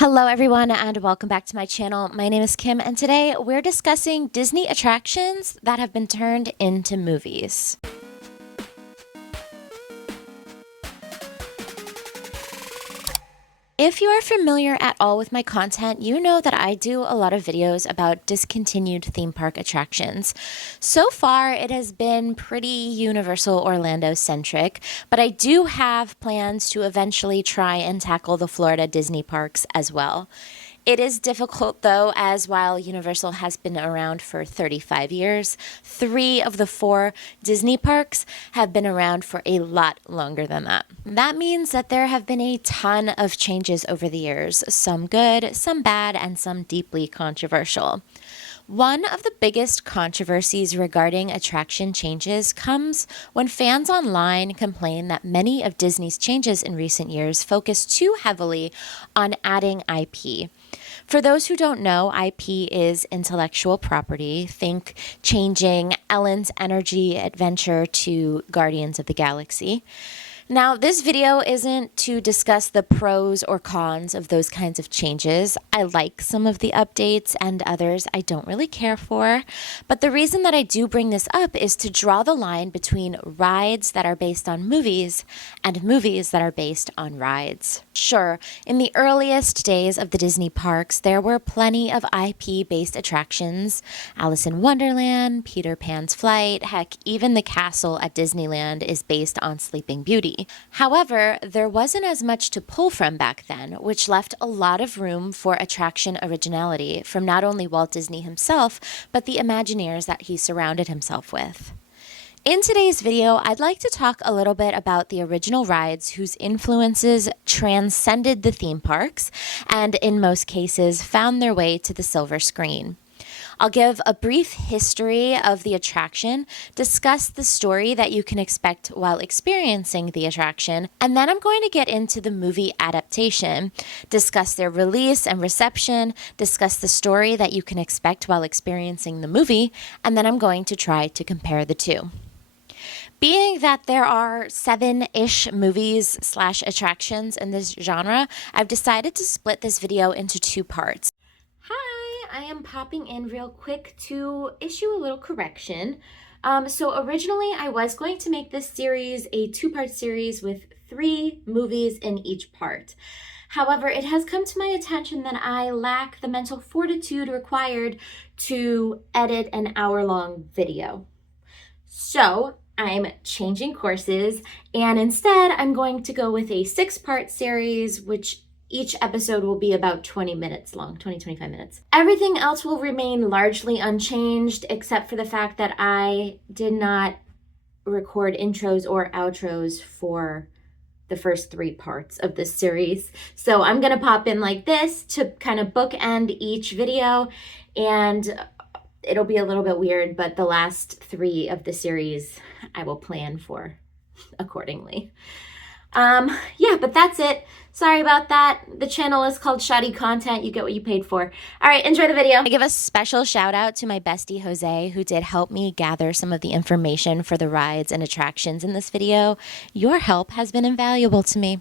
Hello everyone and welcome back to my channel. My name is Kim and today we're discussing Disney attractions that have been turned into movies. If you are familiar at all with my content, you know that I do a lot of videos about discontinued theme park attractions. So far, it has been pretty Universal Orlando centric, but I do have plans to eventually try and tackle the Florida Disney parks as well. It is difficult though, as while Universal has been around for 35 years, 3 of the 4 Disney parks have been around for a lot longer than that. That means that there have been a ton of changes over the years, some good, some bad, and some deeply controversial. One of the biggest controversies regarding attraction changes comes when fans online complain that many of Disney's changes in recent years focus too heavily on adding IP. For those who don't know, IP is intellectual property. Think changing Ellen's Energy Adventure to Guardians of the Galaxy. Now, this video isn't to discuss the pros or cons of those kinds of changes. I like some of the updates and others I don't really care for. But the reason that I do bring this up is to draw the line between rides that are based on movies and movies that are based on rides. Sure, in the earliest days of the Disney parks, there were plenty of IP-based attractions. Alice in Wonderland, Peter Pan's Flight, heck, even the castle at Disneyland is based on Sleeping Beauty. However, there wasn't as much to pull from back then, which left a lot of room for attraction originality from not only Walt Disney himself, but the Imagineers that he surrounded himself with. In today's video, I'd like to talk a little bit about the original rides whose influences transcended the theme parks and, in most cases, found their way to the silver screen. I'll give a brief history of the attraction, discuss the story that you can expect while experiencing the attraction, and then I'm going to get into the movie adaptation, discuss their release and reception, discuss the story that you can expect while experiencing the movie, and then I'm going to try to compare the two. Being that there are 7-ish movies/attractions in this genre, I've decided to split this video into 2 parts. I am popping in real quick to issue a little correction. So originally I was going to make this series a 2-part series with 3 movies in each part. However, it has come to my attention that I lack the mental fortitude required to edit an hour-long video. So I'm changing courses, and instead I'm going to go with a 6-part series, which each episode will be about 20 minutes long, 20-25 minutes. Everything else will remain largely unchanged, except for the fact that I did not record intros or outros for the first 3 parts of this series. So I'm gonna pop in like this to kind of bookend each video, and it'll be a little bit weird, but the last 3 of the series I will plan for accordingly. Yeah, but that's it. Sorry about that. The channel is called ShoddyContent. You get what you paid for. All right, enjoy the video. I give a special shout out to my bestie Jose, who did help me gather some of the information for the rides and attractions in this video. Your help has been invaluable to me.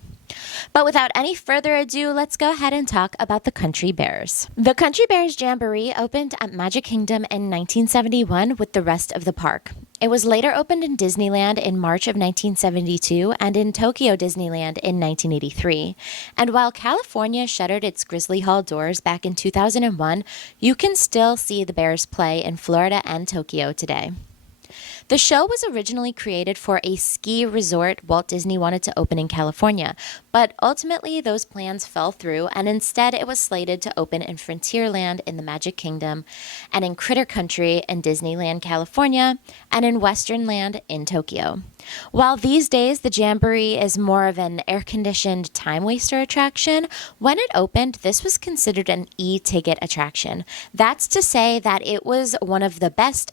But without any further ado, let's go ahead and talk about the Country Bears. The Country Bears Jamboree opened at Magic Kingdom in 1971 with the rest of the park. It was later opened in Disneyland in March of 1972 and in Tokyo Disneyland in 1983. And while California shuttered its Grizzly Hall doors back in 2001, you can still see the Bears play in Florida and Tokyo today. The show was originally created for a ski resort Walt Disney wanted to open in California, but ultimately those plans fell through, and instead it was slated to open in Frontierland in the Magic Kingdom, and in Critter Country in Disneyland, California, and in Westernland in Tokyo. While these days the Jamboree is more of an air-conditioned time-waster attraction, when it opened, this was considered an e-ticket attraction. That's to say that it was one of the best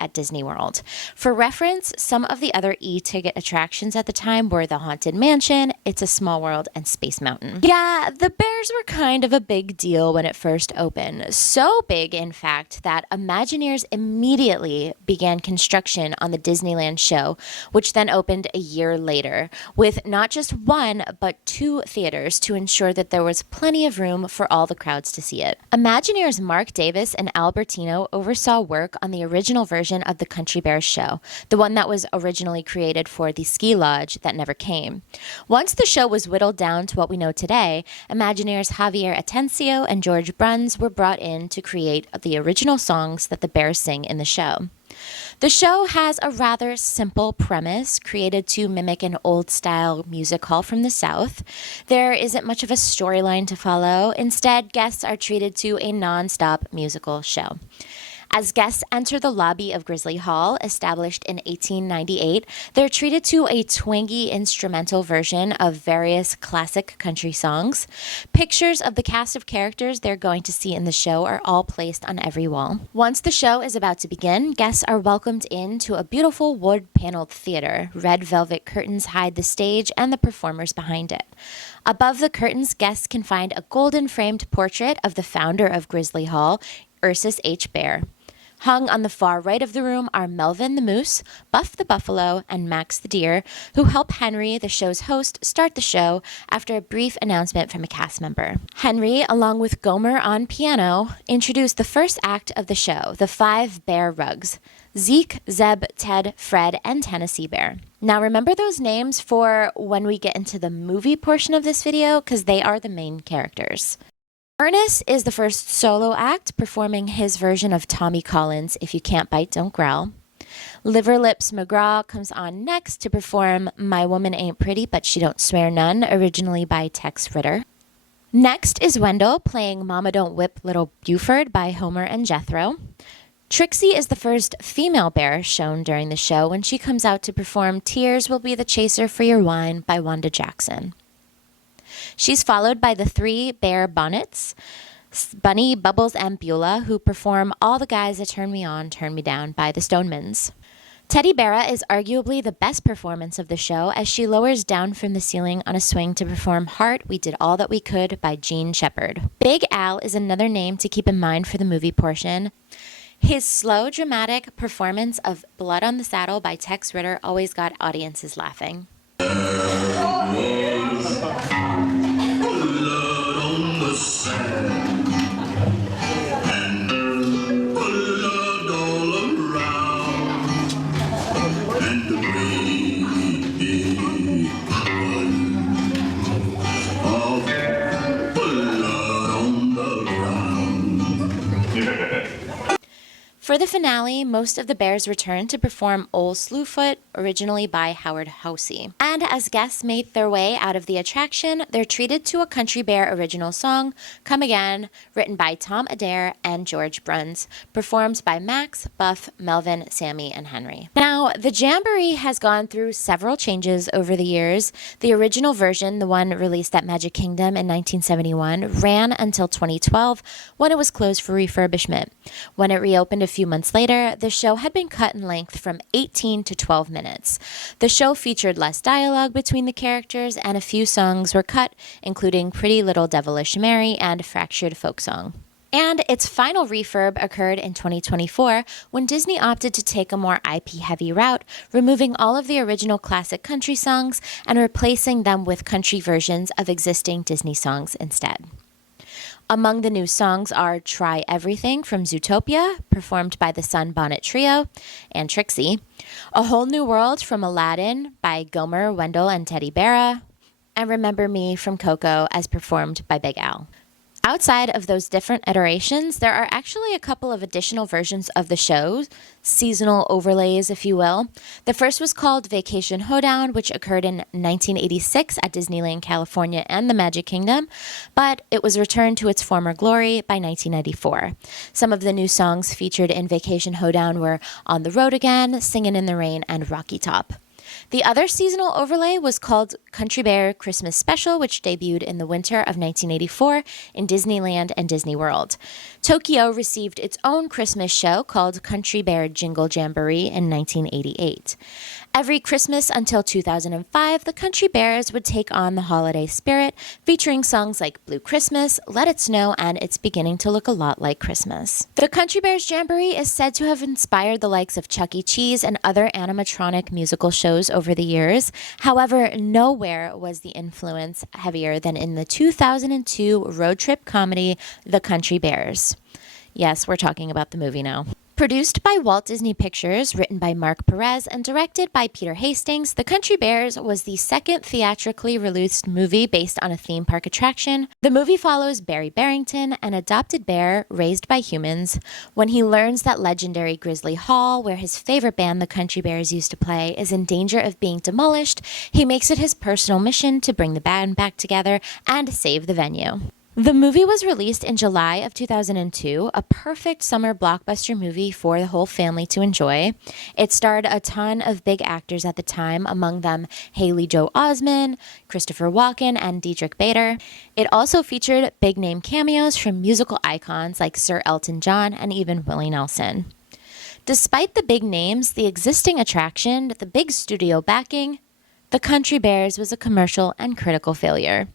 at Disney World. For reference, some of the other e-ticket attractions at the time were the Haunted Mansion, It's a Small World, and Space Mountain. Yeah, the Bears were kind of a big deal when it first opened. So big, in fact, that Imagineers immediately began construction on the Disneyland show, which then opened a year later, with not just one, but 2 theaters to ensure that there was plenty of room for all the crowds to see it. Imagineers Mark Davis and Albertino oversaw work on the original version of the Country Bears show, the one that was originally created for the ski lodge that never came. Once the show was whittled down to what we know today, Imagineers Javier Atencio and George Bruns were brought in to create the original songs that the Bears sing in the show. The show has a rather simple premise created to mimic an old-style music hall from the South. There isn't much of a storyline to follow. Instead, guests are treated to a non-stop musical show. As guests enter the lobby of Grizzly Hall, established in 1898, they're treated to a twangy instrumental version of various classic country songs. Pictures of the cast of characters they're going to see in the show are all placed on every wall. Once the show is about to begin, guests are welcomed into a beautiful wood-paneled theater. Red velvet curtains hide the stage and the performers behind it. Above the curtains, guests can find a golden-framed portrait of the founder of Grizzly Hall, Ursus H. Bear. Hung on the far right of the room are Melvin the Moose, Buff the Buffalo, and Max the Deer, who help Henry, the show's host, start the show after a brief announcement from a cast member. Henry, along with Gomer on piano, introduced the first act of the show, the 5 Bear Rugs: Zeke, Zeb, Ted, Fred, and Tennessee Bear. Now remember those names for when we get into the movie portion of this video, because they are the main characters. Ernest is the first solo act, performing his version of Tommy Collins' If You Can't Bite, Don't Growl. Liverlips McGraw comes on next to perform My Woman Ain't Pretty But She Don't Swear None, originally by Tex Ritter. Next is Wendell playing Mama Don't Whip Little Buford by Homer and Jethro. Trixie is the first female bear shown during the show when she comes out to perform Tears Will Be the Chaser for Your Wine by Wanda Jackson. She's followed by the 3 bear bonnets, Bunny, Bubbles, and Beulah, who perform All the Guys That Turn Me On, Turn Me Down by the Stonemans. Teddy Beara is arguably the best performance of the show as she lowers down from the ceiling on a swing to perform Heart, We Did All That We Could by Jean Shepherd. Big Al is another name to keep in mind for the movie portion. His slow, dramatic performance of Blood on the Saddle by Tex Ritter always got audiences laughing. For the finale, most of the bears return to perform Ol' Slewfoot, originally by Howard Housey. And as guests make their way out of the attraction, they're treated to a Country Bear original song, Come Again, written by Tom Adair and George Bruns, performed by Max, Buff, Melvin, Sammy, and Henry. Now, the Jamboree has gone through several changes over the years. The original version, the one released at Magic Kingdom in 1971, ran until 2012 when it was closed for refurbishment. When it reopened a few months later, the show had been cut in length from 18 to 12 minutes. The show featured less dialogue between the characters, and a few songs were cut, including Pretty Little Devilish Mary and Fractured Folk Song. And its final refurb occurred in 2024 when Disney opted to take a more IP-heavy route, removing all of the original classic country songs and replacing them with country versions of existing Disney songs instead. Among the new songs are Try Everything from Zootopia, performed by the Sunbonnet Trio, and Trixie, A Whole New World from Aladdin by Gomer, Wendell, and Teddy Beara, and Remember Me from Coco as performed by Big Al. Outside of those different iterations, there are actually a couple of additional versions of the show, seasonal overlays, if you will. The first was called Vacation Hoedown, which occurred in 1986 at Disneyland, California and the Magic Kingdom, but it was returned to its former glory by 1994. Some of the new songs featured in Vacation Hoedown were On the Road Again, Singin' in the Rain, and Rocky Top. The other seasonal overlay was called Country Bear Christmas Special, which debuted in the winter of 1984 in Disneyland and Disney World. Tokyo received its own Christmas show called Country Bear Jingle Jamboree in 1988. Every Christmas until 2005, the Country Bears would take on the holiday spirit, featuring songs like Blue Christmas, Let It Snow, and It's Beginning to Look a Lot Like Christmas. The Country Bears Jamboree is said to have inspired the likes of Chuck E. Cheese and other animatronic musical shows over the years. However, nowhere was the influence heavier than in the 2002 road trip comedy, The Country Bears. Yes, we're talking about the movie now. Produced by Walt Disney Pictures, written by Mark Perez, and directed by Peter Hastings, The Country Bears was the second theatrically released movie based on a theme park attraction. The movie follows Barry Barrington, an adopted bear raised by humans. When he learns that legendary Grizzly Hall, where his favorite band, the Country Bears, used to play, is in danger of being demolished, he makes it his personal mission to bring the band back together and save the venue. The movie was released in July of 2002, a perfect summer blockbuster movie for the whole family to enjoy. It starred a ton of big actors at the time, among them Haley Joel Osment, Christopher Walken, and Diedrich Bader. It also featured big-name cameos from musical icons like Sir Elton John and even Willie Nelson. Despite the big names, the existing attraction, the big studio backing, The Country Bears was a commercial and critical failure.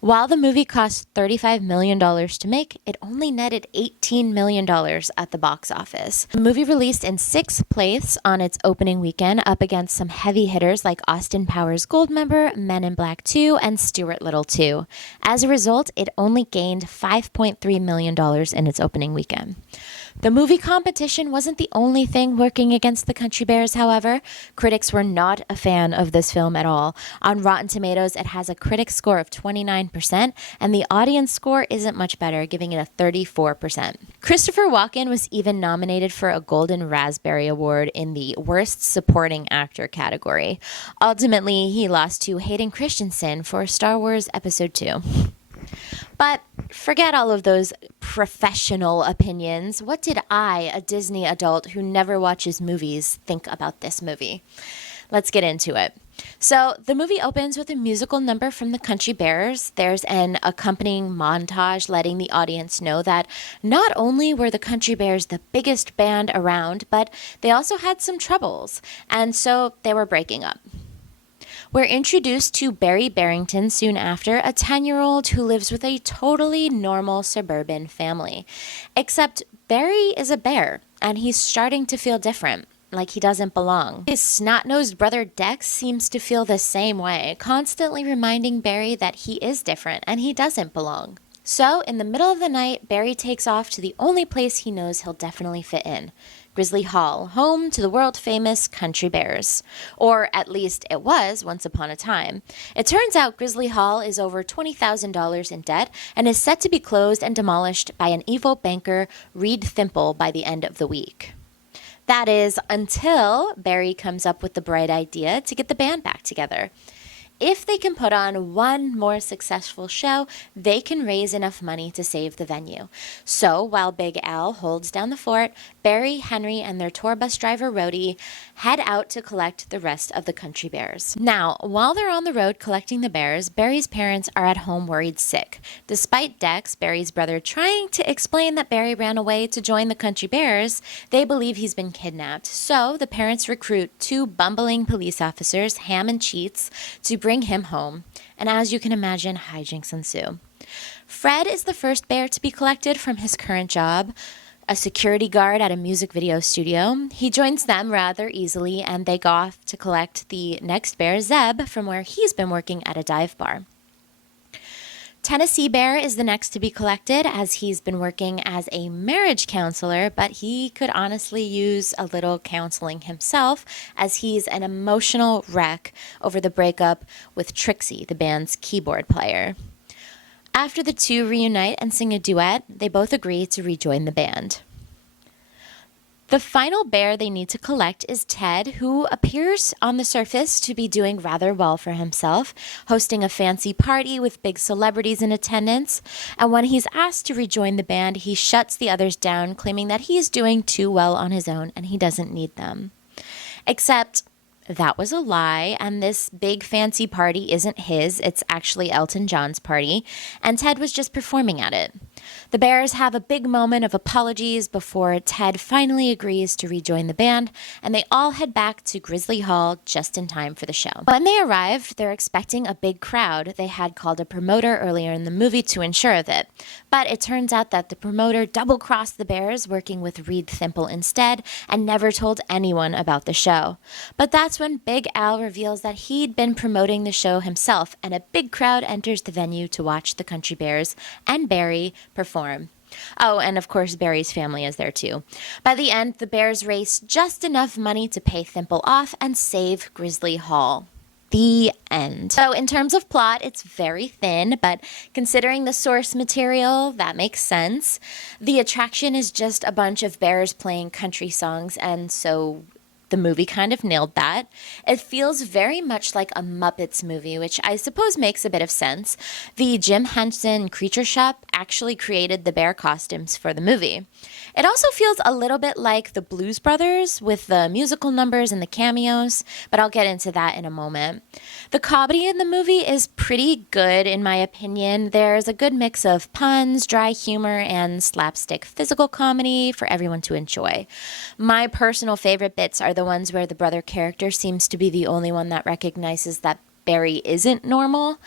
While the movie cost $35 million to make, it only netted $18 million at the box office. The movie released in sixth place on its opening weekend, up against some heavy hitters like Austin Powers Goldmember, Men in Black 2, and Stuart Little 2. As a result, it only gained $5.3 million in its opening weekend. The movie competition wasn't the only thing working against the Country Bears, however. Critics were not a fan of this film at all. On Rotten Tomatoes, it has a critic score of 29%, and the audience score isn't much better, giving it a 34%. Christopher Walken was even nominated for a Golden Raspberry Award in the Worst Supporting Actor category. Ultimately, he lost to Hayden Christensen for Star Wars Episode 2. But forget all of those professional opinions. What did I, a Disney adult who never watches movies, think about this movie? Let's get into it. So the movie opens with a musical number from the Country Bears. There's an accompanying montage letting the audience know that not only were the Country Bears the biggest band around, but they also had some troubles, and so they were breaking up. We're introduced to Barry Barrington soon after, a 10-year-old who lives with a totally normal suburban family. Except Barry is a bear, and he's starting to feel different, like he doesn't belong. His snot-nosed brother Dex seems to feel the same way, constantly reminding Barry that he is different and he doesn't belong. So, in the middle of the night, Barry takes off to the only place he knows he'll definitely fit in, Grizzly Hall, home to the world-famous Country Bears. Or at least it was once upon a time. It turns out Grizzly Hall is over $20,000 in debt and is set to be closed and demolished by an evil banker, Reed Thimple, by the end of the week. That is, until Barry comes up with the bright idea to get the band back together. If they can put on one more successful show, they can raise enough money to save the venue. So while Big Al holds down the fort, Barry, Henry, and their tour bus driver Rhodey head out to collect the rest of the Country Bears. Now, while they're on the road collecting the bears, Barry's parents are at home worried sick. Despite Dex, Barry's brother, trying to explain that Barry ran away to join the Country Bears, they believe he's been kidnapped. So the parents recruit two bumbling police officers, Ham and Cheats, to bring him home, and as you can imagine, hijinks ensue. Fred is the first bear to be collected from his current job, a security guard at a music video studio. He joins them rather easily, and they go off to collect the next bear, Zeb, from where he's been working at a dive bar. Tennessee Bear is the next to be collected, as he's been working as a marriage counselor, but he could honestly use a little counseling himself, as he's an emotional wreck over the breakup with Trixie, the band's keyboard player. After the two reunite and sing a duet, they both agree to rejoin the band. The final bear they need to collect is Ted, who appears on the surface to be doing rather well for himself, hosting a fancy party with big celebrities in attendance. And when he's asked to rejoin the band, he shuts the others down, claiming that he's doing too well on his own and he doesn't need them. Except that was a lie, and this big fancy party isn't his, it's actually Elton John's party, and Ted was just performing at it. The Bears have a big moment of apologies before Ted finally agrees to rejoin the band, and they all head back to Grizzly Hall just in time for the show. When they arrived, they're expecting a big crowd. They had called a promoter earlier in the movie to ensure of it, but it turns out that the promoter double-crossed the Bears, working with Reed Thimple instead, and never told anyone about the show. But that's when Big Al reveals that he'd been promoting the show himself, and a big crowd enters the venue to watch the Country Bears and Barry perform. Oh, and of course, Barry's family is there too. By the end, the Bears race just enough money to pay Thimple off and save Grizzly Hall. The end. So in terms of plot, it's very thin, but considering the source material, that makes sense. The attraction is just a bunch of bears playing country songs, and so the movie kind of nailed that. It feels very much like a Muppets movie, which I suppose makes a bit of sense. The Jim Henson Creature Shop actually created the bear costumes for the movie. It also feels a little bit like the Blues Brothers with the musical numbers and the cameos, but I'll get into that in a moment. The comedy in the movie is pretty good in my opinion. There's a good mix of puns, dry humor, and slapstick physical comedy for everyone to enjoy. My personal favorite bits are the ones where the brother character seems to be the only one that recognizes that Barry isn't normal.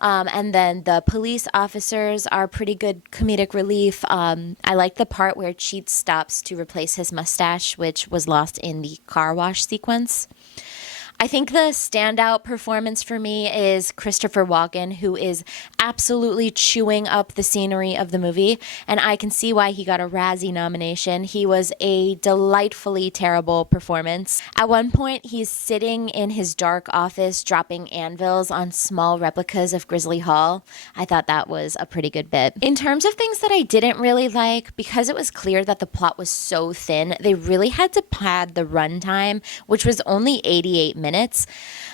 And then the police officers are pretty good comedic relief. I like the part where Cheats stops to replace his mustache, which was lost in the car wash sequence. I think the standout performance for me is Christopher Walken, who is absolutely chewing up the scenery of the movie, and I can see why he got a Razzie nomination. He was a delightfully terrible performance. At one point, he's sitting in his dark office dropping anvils on small replicas of Grizzly Hall. I thought that was a pretty good bit. In terms of things that I didn't really like, because it was clear that the plot was so thin, they really had to pad the runtime, which was only 88 minutes.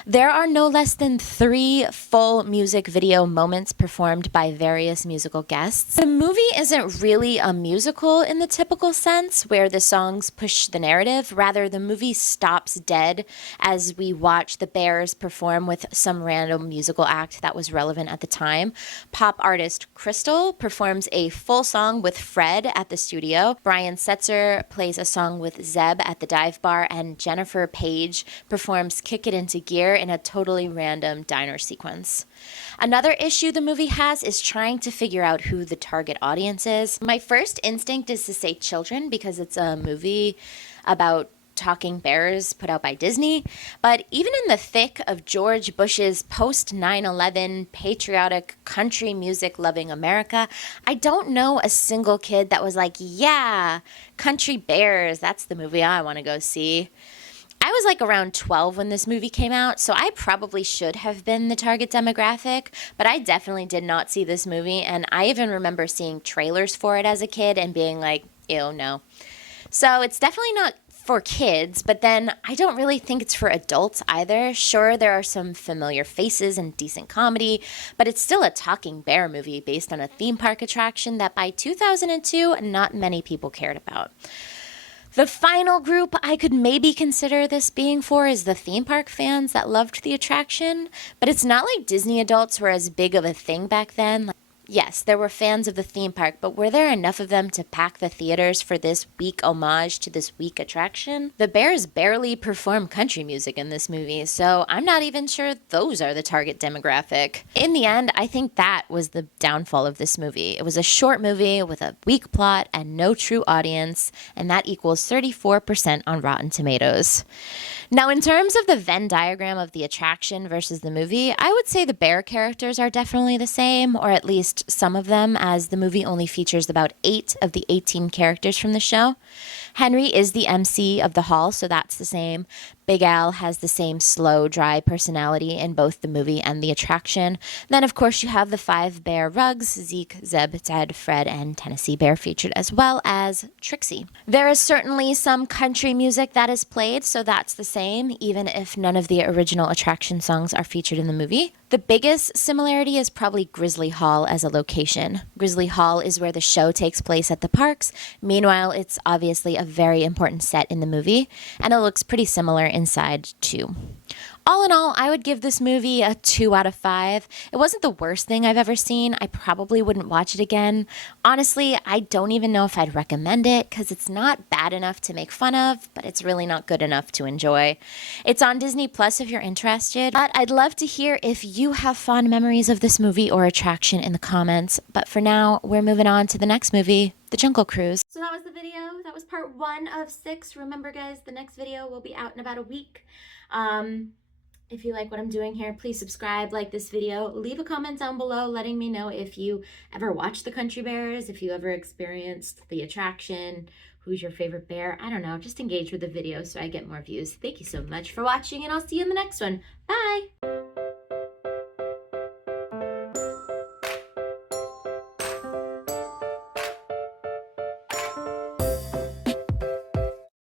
There are no less than 3 full music video moments performed by various musical guests. The movie isn't really a musical in the typical sense, where the songs push the narrative. Rather, the movie stops dead as we watch the Bears perform with some random musical act that was relevant at the time. Pop artist Crystal performs a full song with Fred at the studio. Brian Setzer plays a song with Zeb at the dive bar, and Jennifer Page performs Kick It Into Gear in a totally random diner sequence. Another issue the movie has is trying to figure out who the target audience is. My first instinct is to say children because it's a movie about talking bears put out by Disney, but even in the thick of George Bush's post 9/11 patriotic country music loving America, I don't know a single kid that was like, yeah, Country Bears, that's the movie I want to go see. I was like around 12 when this movie came out, so I probably should have been the target demographic, but I definitely did not see this movie, and I even remember seeing trailers for it as a kid and being like, ew, no. So it's definitely not for kids, but then I don't really think it's for adults either. Sure, there are some familiar faces and decent comedy, but it's still a talking bear movie based on a theme park attraction that by 2002, not many people cared about. The final group I could maybe consider this being for is the theme park fans that loved the attraction, but it's not like Disney adults were as big of a thing back then. Yes, there were fans of the theme park, but were there enough of them to pack the theaters for this weak homage to this weak attraction? The Bears barely perform country music in this movie, so I'm not even sure those are the target demographic. In the end, I think that was the downfall of this movie. It was a short movie with a weak plot and no true audience, and that equals 34% on Rotten Tomatoes. Now, in terms of the Venn diagram of the attraction versus the movie, I would say the bear characters are definitely the same, or at least some of them, as the movie only features about 8 of the 18 characters from the show. Henry is the MC of the hall, so that's the same. Big Al has the same slow, dry personality in both the movie and the attraction. Then, of course, you have the 5 bear rugs, Zeke, Zeb, Ted, Fred, and Tennessee Bear featured, as well as Trixie. There is certainly some country music that is played, so that's the same, even if none of the original attraction songs are featured in the movie. The biggest similarity is probably Grizzly Hall as a location. Grizzly Hall is where the show takes place at the parks. Meanwhile, it's obviously a very important set in the movie, and it looks pretty similar inside too. All in all, I would give this movie a 2 out of 5. It wasn't the worst thing I've ever seen. I probably wouldn't watch it again. Honestly, I don't even know if I'd recommend it because it's not bad enough to make fun of, but it's really not good enough to enjoy. It's on Disney Plus if you're interested, but I'd love to hear if you have fond memories of this movie or attraction in the comments. But for now, we're moving on to the next movie, The Jungle Cruise. So that was the video. That was part 1 of 6. Remember, guys, the next video will be out in about a week. If you like what I'm doing here, please subscribe, like this video, leave a comment down below letting me know if you ever watched the Country Bears, if you ever experienced the attraction, who's your favorite bear. I don't know, just engage with the video so I get more views. Thank you so much for watching, and I'll see you in the next one. Bye!